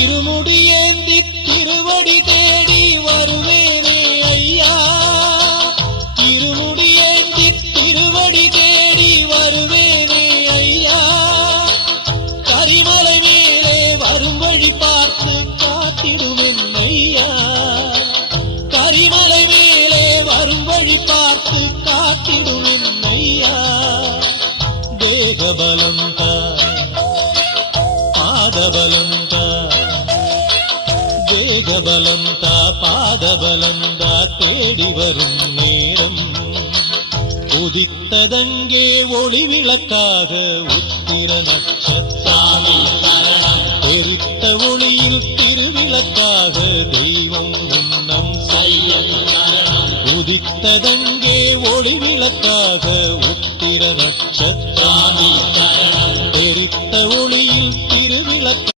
இருமுடியேந்தி திருவடி தேடி வருவேனே ஐயா, இருமுடியேந்தி திருவடி தேடி வருவேனே ஐயா, கரிமலை மேலே வரும் வழி பார்த்து காத்திடுவேன் ஐயா, கரிமலை மேலே வரும் வழி பார்த்து காத்திடுவேன் ஐயா. தேகபலம் தா, பாதபலம் தா, தேகபலம் தா, பாதபலம் தா, தேடி வரும் நேரம் உதித்ததங்கே ஒளி விளக்காக உத்திர நட்சத்திரம், தெரித்த ஒளியில் திருவிளக்காக தெய்வம் உன்னம் செய்ய, உதித்ததங்கே ஒளி விளக்காக உத்திர நட்சத்திரம், தெரித்த ஒளியில் திருவிளக்க